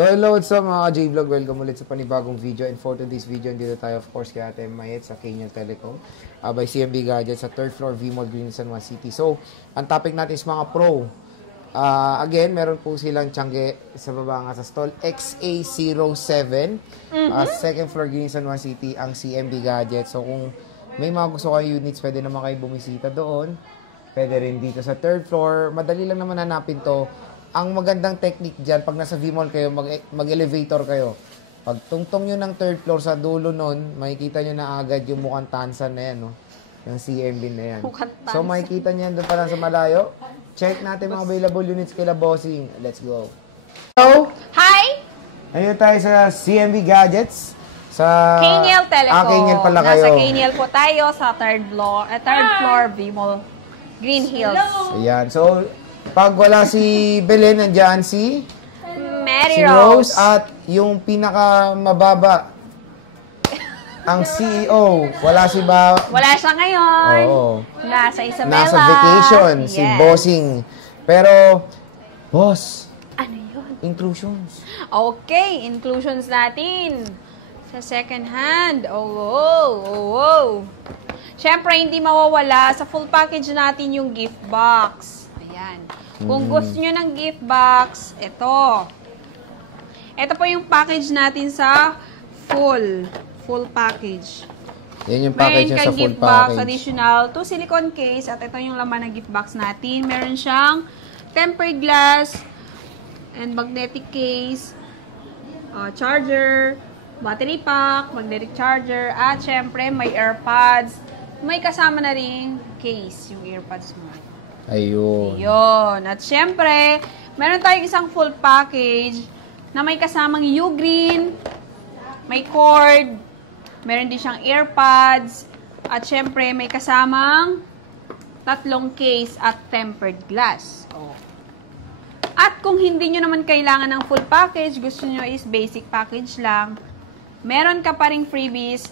So hello, what's up mga J-Vlog? Welcome ulit sa panibagong video. And for today's video, dito tayo of course kay Ate Mayet sa Kaniel Telecom by CMB Gadgets sa 3rd floor V-Mall Green San Juan City. So, ang topic natin is mga pro. Again, meron po silang tiyangge sa baba nga sa stall XA07 2nd floor Green San Juan City ang CMB Gadgets. So kung may mga gusto kayo units, pwede naman kayo bumisita doon. Pwede rin dito sa 3rd floor. Madali lang naman hanapin to. Ang magandang technique dyan, pag nasa V-Mall kayo, mag-elevator kayo. Pag tungtong nyo ng 3rd floor sa dulo nun, makikita nyo na agad yung mukhang tansan na yan, no? Yung CMB na yan. So makikita nyo yan doon pa lang sa malayo. Check natin mga available units kila Bossing. Let's go. Hello! Hi! Ayun tayo sa CMB Gadgets. Sa Kaniel Telecom. Kaniel pala kayo. Nasa Kaniel po tayo sa 3rd floor V-Mall Green Hills. Hello. Ayan. So, pag wala si Belen, nandiyan si Mary Rose. At yung pinakamababa, ang CEO. Wala siya ngayon. Oo. Nasa Isabela. Nasa vacation, yes. si Bossing. Pero, boss. Ano yun? Inclusions. Okay, inclusions natin. Sa second hand. Oh. Siyempre, hindi mawawala sa full package natin yung gift box. Ayan. Kung gusto nyo ng gift box, ito. Ito po yung package natin sa full package. Yan yung package niya sa full gift box, package. additional, 2 silicone case, at ito yung laman ng gift box natin. Meron siyang tempered glass, and magnetic case, charger, battery pack, magnetic charger, at syempre may AirPods. May kasama na rin case, yung AirPods mo. Ayun. At syempre, meron tayong isang full package na may kasamang U-Green, may cord, meron din siyang AirPods, at syempre, may kasamang 3 case at tempered glass. At kung hindi nyo naman kailangan ng full package, gusto nyo is basic package lang, meron ka pa ring freebies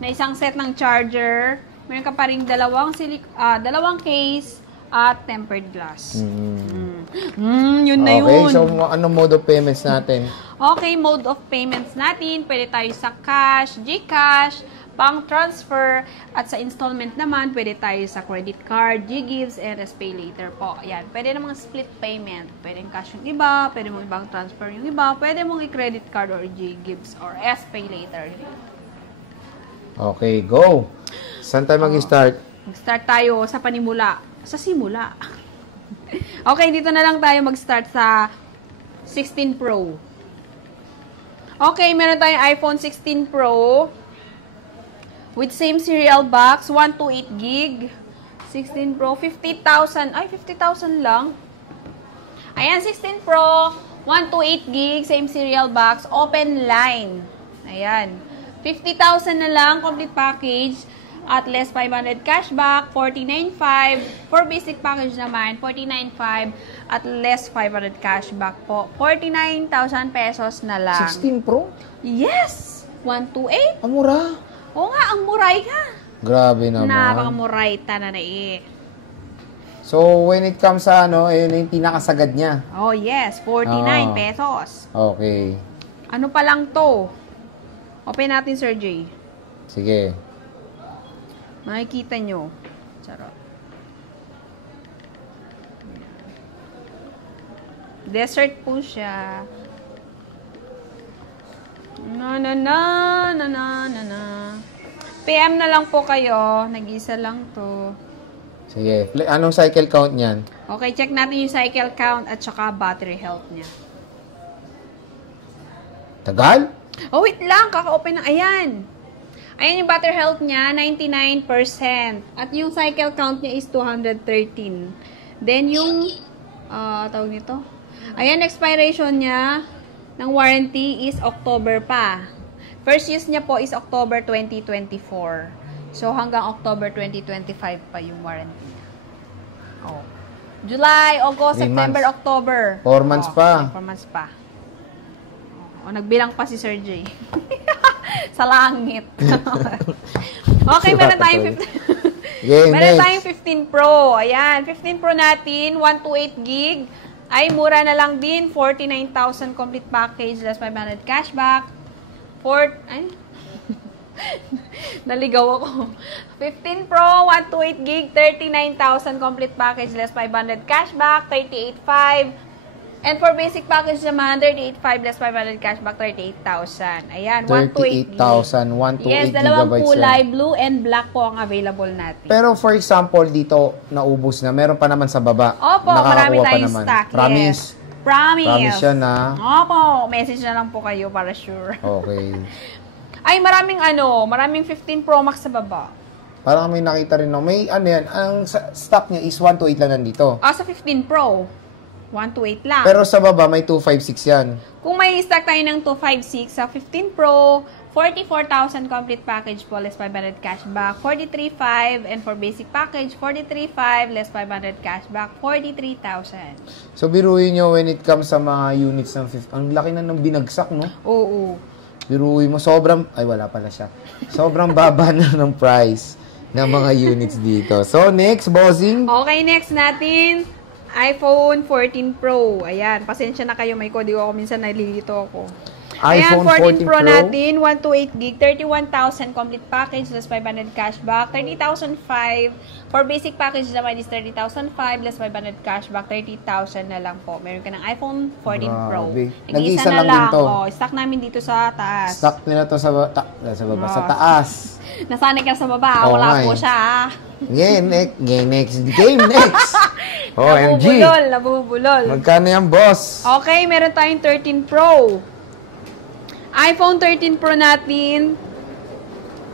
na isang set ng charger, meron ka pa ring dalawang case at tempered glass. Yun na yun. Okay, so anong mode of payments natin? Okay, mode of payments natin, pwede tayo sa cash, GCash, bank transfer, at sa installment naman, pwede tayo sa credit card, GGives, and SPay later po. Ayan, pwede namang split payment. Pwede cash yung iba, pwede mong bank transfer yung iba, pwede mong i-credit card or GGives or SPay later. Okay, go! Saan tayo mag-start? Mag-start tayo sa panimula. Sa simula. Okay, dito na lang tayo mag-start sa 16 Pro. Okay, meron tayong iPhone 16 Pro with same serial box, 128 gig. 16 Pro, 50,000. Ay, 50,000 lang. Ayan, 16 Pro, 128 gig, same serial box, open line. Ayan. 50,000 na lang, complete package. At less 500 cashback, 49.5. For basic package naman, 49.5. At less 500 cashback po. 49,000 pesos na lang. 16 Pro? Yes! 128. Ang mura. Oo nga, ang muray ka. Grabe naman. Napakamuray na eh. So, when it comes sa yun yung pinakasagad niya. Oh, yes. 49 pesos. Okay. Ano pa lang to? Open natin, Sir J. Sige. Makikita nyo. Charot. Dessert po siya. Na. PM na lang po kayo. Nag-isa lang to. Sige. Anong cycle count niyan? Okay, check natin yung cycle count at saka battery health niya. Tagal? Oh, wait lang. Kaka-open na. Ayan. Ayan yung battery health niya, 99%. At yung cycle count niya is 213. Then yung, tawag nito. Ayan, expiration niya ng warranty is October pa. First use niya po is October 2024. So, hanggang October 2025 pa yung warranty. July, August, September, October. 4 months pa. 4 months pa. Nagbilang pa si Sir J. Sa langit. Okay, meron tayong 15 Pro. Ayan, 15 Pro natin, 128 gig. ay mura na lang din. 49,000 complete package, less 500 cashback. Naligaw ako. 15 Pro, 128 gig, 39,000 complete package, less 500 cashback, 38,500. And for basic package naman, 38,500 less 500 cashback, 38,000. Ayan, 128 gig. 38,000, 128 Yes, dalawang gigabytes kulay, lang. blue and black po ang available natin. Pero for example, dito naubos na. Meron pa naman sa baba. Opo, marami Nakakakuha pa tayong naman. stock. Promise. Yes. Promise. Promise yan na. Opo, message na lang po kayo para sure. Okay. Ay, maraming 15 Pro Max sa baba. Parang may nakita rin, no? May ano yan, ang stock niya is 128 lang nandito. Sa 15 Pro, 128 lang. Pero sa baba, may 256 yan. Kung may stock tayo ng 256 sa 15 Pro, 44,000 complete package po, less 500 cashback, 43,500, and for basic package, 43,500, less 500 cashback, 43,000. So, biruin nyo when it comes sa mga units ng 50. Ang laki na ng binagsak, no? Oo. Biruin mo, sobrang, ay wala pala siya. Sobrang baba na ng price ng mga units dito. So, next, bossing. Okay, next natin, iPhone 14 Pro. Ayan, pasensya na kayo, may kodigo ako, minsan nalilito ako. Ayan, iPhone 14 Pro natin, 128 gig, 31,000 complete package, less 500 cashback, 30,500. For basic package naman is 30,500, less 500 cashback, 30,000 na lang po. Meron ka ng iPhone 14 Pro. Grabe. Nag-iisa Nag-iisa lang din to. Stock namin dito sa taas. Stock nila to sa baba, sa taas. Nasanay ka sa baba, Oo wala nga po eh. siya. Game next. OMG. Nabubulol. Magkano yan, boss? Okay, meron tayong 13 Pro. iPhone 13 Pro natin,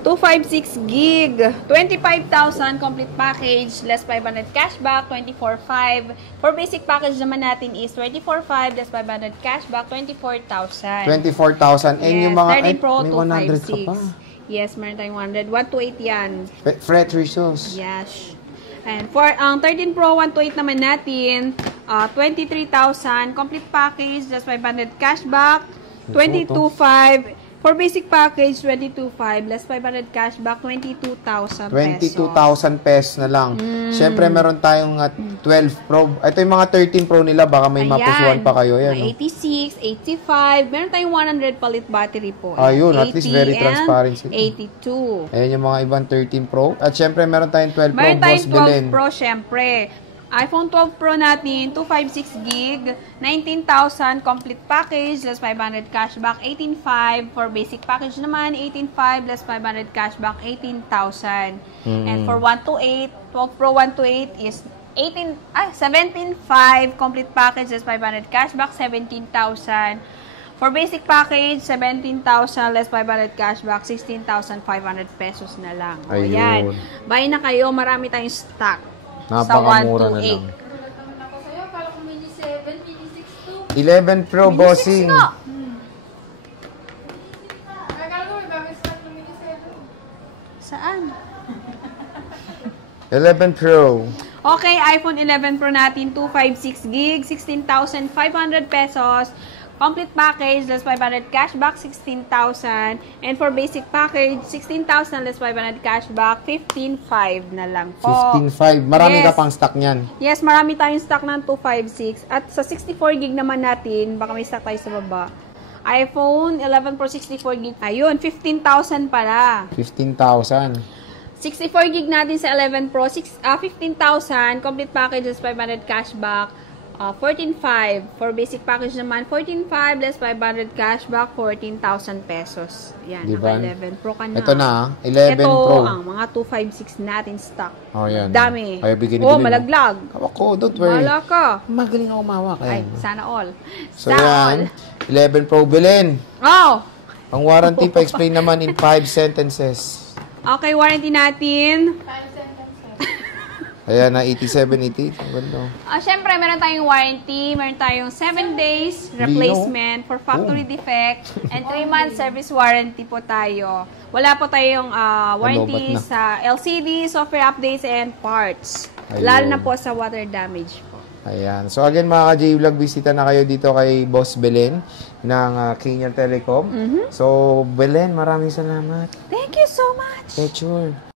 256 gig, 25,000 complete package, less 500 cashback, 24,500. For basic package naman natin is 24,500, less 500 cashback, 24,000. 24,000. And Yes, yung mga, 13 Pro, may 100 ka 256. pa. Yes, meron tayong 100. 128 yan. Fret resource. Yes. And for ang 13 Pro 128 naman natin, 23,000 complete package, just 500 cashback, 22,500. For basic package, 22,500 less 500 cashback, 22,000 pesos. 22,000 pesos na lang. Siyempre, meron tayong 12 Pro. Ito yung mga 13 Pro nila. Baka may mapusuan pa kayo. Ayan, no? 86, 85. Meron tayong 100 palit battery po. Ayun, at least very transparent sila. 82. Ayan yung mga ibang 13 Pro. At siyempre, meron tayong 12 Pro. Meron Boss tayong 12 Belen. Pro, syempre. iPhone 12 Pro natin, 256 gig, 19,000 complete package, less 500 cashback, 18,500. For basic package naman, 18,500 less 500 cashback, 18,000. And for 128, 12 Pro 128 is 17,500 complete package, less 500 cashback, 17,000. For basic package, 17,000 less 500 cashback, 16,500 pesos na lang. O Ayun. yan. Buy na kayo, marami tayong stock. Napakamura na lang. Ako sa'yo, kala ko mini 7, mini 6 to. 11 Pro, bossing. Nga. Akala ko may bagay stock ng mini 7. Saan? 11 Pro. Okay, iPhone 11 Pro natin, 256 gig, 16,500 pesos. Complete package, less 500 cashback, 16,000. And for basic package, 16,000 less 500 cashback, 15,500 na lang po. 15.5. Marami Yes. ka pang stock niyan. Yes, marami tayong stock ng 256. At sa 64 gig naman natin, baka may stock tayo sa baba. iPhone 11 Pro 64 gig. Ayun, 15,000 pala. 15,000. 64 gig natin sa 11 Pro, 15,000. Complete package is 500 cashback. 14,500. For basic package naman, 14,500 less 500 cashback, 14,000 pesos. Yan, Diba? naka 11 Pro ka na. Ito na, 11 Ito, Pro. ang mga 256 natin stock. Oh, yan. Dami. Kaya bigyan Oh, malaglag. Hawak ko, don't worry. Wala ka. Magaling ako umawak. Ay, Ayan. sana all. So Sana yan, 11 Pro Belen. all. Oh! Ang warranty pa-explain naman in 5 sentences. Okay, warranty natin. 5 sentences. Ayan na, 8788. Ang ganda. Siyempre, meron tayong warranty, meron tayong 7 days replacement for factory defect, and 3 months service warranty po tayo. Wala po tayong warranty Ano, ba't na? sa LCD, software updates, and parts. Ayun. Lalo na po sa water damage po. Ayan. So again, mga ka-J-Vlog, bisita na kayo dito kay Boss Belen ng Kenyan Telecom. So, Belen, maraming salamat. Thank you so much! Sure.